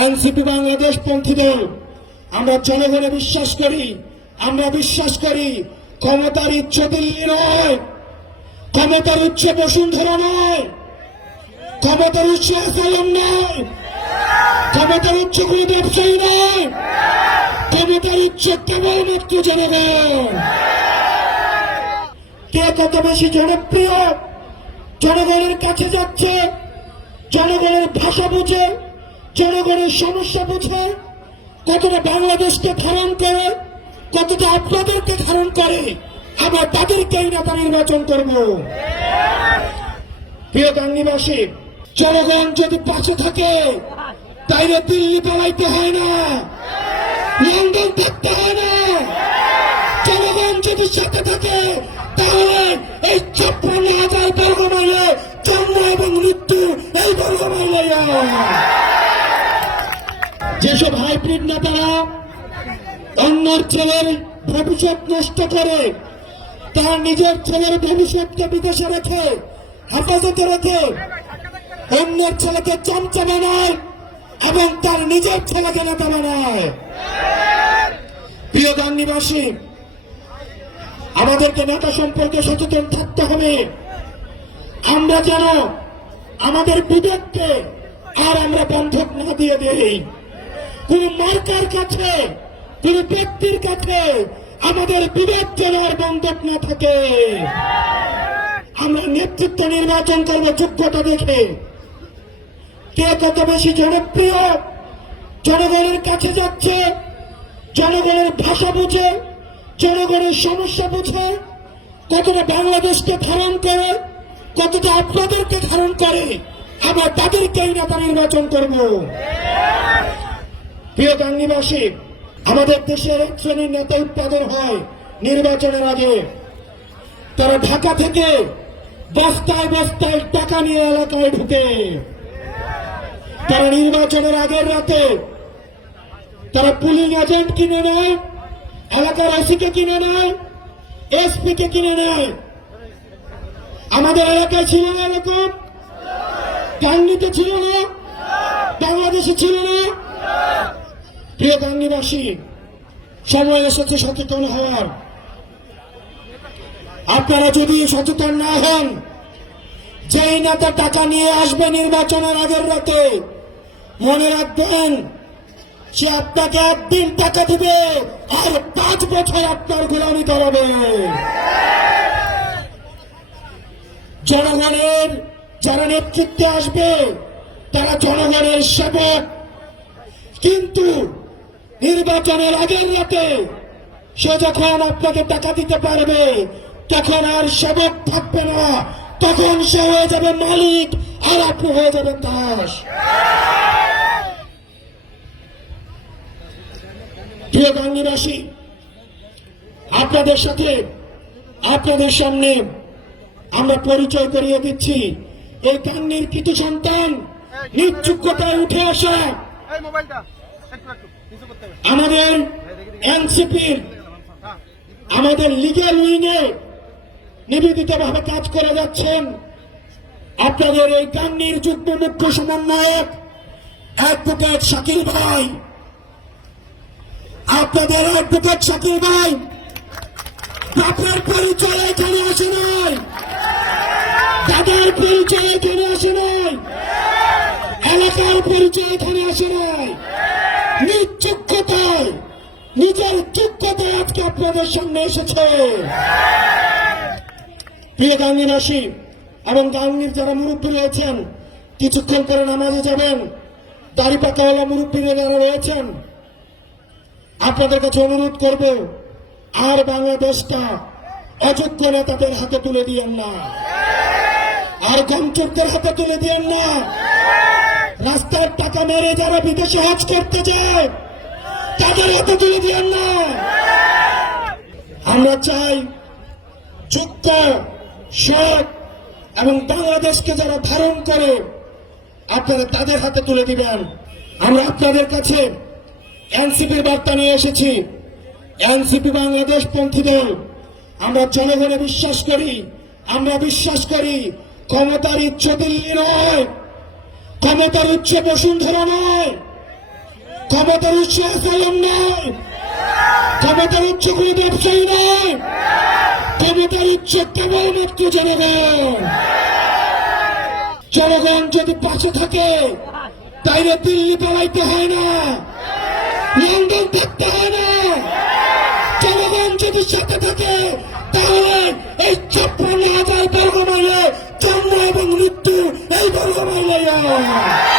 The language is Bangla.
এনসিপি বাংলাদেশ পন্থী দল, আমরা জনগণে বিশ্বাস করি, আমরা বিশ্বাস করি ক্ষমতার ইচ্ছ দিল্লি নয়, ক্ষমতার উচ্চ বসুন্ধরা নয়, ক্ষমতার উচ্চ আসালাম নয়, ক্ষমতার উচ্চ কোনো ব্যবসায়ী নয়, ক্ষমতার উচ্চ কেবলমাত্র জনগণ। কে কত বেশি জনপ্রিয়, জনগণের কাছে যাচ্ছে, জনগণের ভাষা বুঝে জনগণের সমস্যা বুঝে, কতটা বাংলাদেশকে ধারণ করে, কতটা আপনাদেরকে ধারণ করে, আমরা তাদেরকেই নেতা নির্বাচন করব। প্রিয় গাঙ্গিবাসী জনগণ যদি পাশে থাকে, তাইলে দিল্লি পালাইতে হয় না, লন্ডন থাকতে হয় না। জনগণ যদি সাথে থাকে, তাহলে এই ছাপ্পান্ন হাজার বর্গ মাইলে জন্ম এবং মৃত্যু এই বর্গ মাইলে যেসব হাইব্রিড নেতারা অন্যের ছেলের ভবিষ্যৎ নষ্ট করে, তার নিজের ছেলের ভবিষ্যৎকে বিদেশে রেখে, হেফাজতে রেখে অন্যের ছেলেকে চামচা বানায় এবং তার নিজের ছেলেকে নেতা বানায়। প্রিয় গাঙ্গিবাসী আমাদেরকে নেতা সম্পর্কে সচেতন থাকতে হবে। আমরা যেন আমাদের বিবেককে আর আমরা বন্ধক না দিয়ে দেই। কোন মার্কার কাছে, কোন ব্যক্তির কাছে আমাদের আর বন্ধক না থাকে। আমরা নেতৃত্ব নির্বাচন করব, যোগ্যতা দেখে। কে কত বেশি জনপ্রিয়, জনগণের কাছে যাচ্ছে, জনগণের ভাষা বুঝে, জনগণের সমস্যা বুঝে, কতটা বাংলাদেশকে ধারণ করে, কতটা আপনাদেরকে ধারণ করে, আমরা তাদেরকেই নেতা নির্বাচন করব। প্রিয় গাঙ্গিবাসী আমাদের দেশের এক শ্রেণির নেতা উৎপাদন হয় নির্বাচনের আগে। তারা ঢাকা থেকে বস্তায় বস্তায় টাকা নিয়ে এলাকায় ঢুকে। তারা নির্বাচনের আগের রাতে তারা পুলিং এজেন্ট কিনে নেয়, এলাকার ওসিকে কিনে নেয় এসপি কে কিনে নেয়। আমাদের এলাকায় ছিল না এরকম? গাঙ্গিতে ছিল না? বাংলাদেশে ছিল না? প্রিয় গাঙ্গিবাসী সময় এসেছে সচেতন হওয়ার। আপনারা যদি সচেতন না হন, যেই নেতা টাকা নিয়ে আসবে নির্বাচনের আগের রাতে, মনে রাখবেন, সে আপনাকে একদিন টাকা দিবে আর পাঁচ বছর আপনার গোলামি করাবে। জনগণের যারা নেতৃত্বে আসবে, তারা জনগণের সেবক। কিন্তু নির্বাচনের আগের রাতে সে যখন আপনাকে টাকা দিতে পারবে, তখন আর সেবক থাকবে না। তখন সে হয়ে যাবে মালিক আর আপনি হয়ে যাবেন দাস। প্রিয় আপনাদের সাথে, আপনাদের সামনে আমরা পরিচয় করিয়ে দিচ্ছি। এই কান্নির কৃতি সন্তান যোগ্যতায় উঠে আসা। মোবাইলটা আমাদের এনসিপির, আমাদের লিগ্যাল উইংয়ে নিবেদিত ভাবে কাজ করে যাচ্ছেন আপনাদের এই কান্নির যুগ্ম মুখ্য সমন্বয়ক অ্যাডভোকেট শাকিল ভাই। আপনাদের অ্যাডভোকেট শাকিল ভাই, বাপের পরিচয় এখানে আসে নাই। দাদার পরিচয় এখানে আসে নাই। এলাকার পরিচয় এখানে আসে নাই। নিজের যোগ্যতায় আজকে আপনাদের সামনে এসেছে। প্রিয় এবং গাঙ্গির যারা মুরব্বী রয়েছেন, কিছুক্ষণ করে নামাজে যাবেন দাড়ি পাকাওয়ালা মুরব্বীরা যারা রয়েছেন, আপনাদের কাছে অনুরোধ করব, আর বাংলাদেশটা অযোগ্য নেতাদের হাতে তুলে দিয়েন না। আর গমচোরদের হাতে তুলে দিয়েন না। রাস্তার টাকা মেরে যারা বিদেশে হজ করতে যায় তাদের হাতে তুলে দিয়েন না। আমরা চাই যোগ্য সৎ এবং বাংলাদেশকে যারা ধারণ করে, আপনারা তাদের হাতে তুলে দিবেন। আমরা আপনাদের কাছে এনসিপির বার্তা নিয়ে এসেছি। এনসিপি বাংলাদেশ পন্থী দল। আমরা জনগণে বিশ্বাস করি, আমরা বিশ্বাস করি, ক্ষমতার ইচ্ছ দিল্লি নয়। ক্ষমতার উচ্চ বসুন্ধরা নয়। ক্ষমতার উৎস আসালাম নয়। ক্ষমতার উৎস কোন ব্যবসায়ী নয়। ক্ষমতার উৎস কেবলমাত্র জনগণ। জনগণ যদি পাশে থাকে তাইলে দিল্লি পালাইতে হয় না। লন্ডন থাকতে হয় না। জনগণ যদি সাথে থাকে, তাহলে এই ছাপ্পান্ন হাজার বর্গ মাইলে জন্ম এবং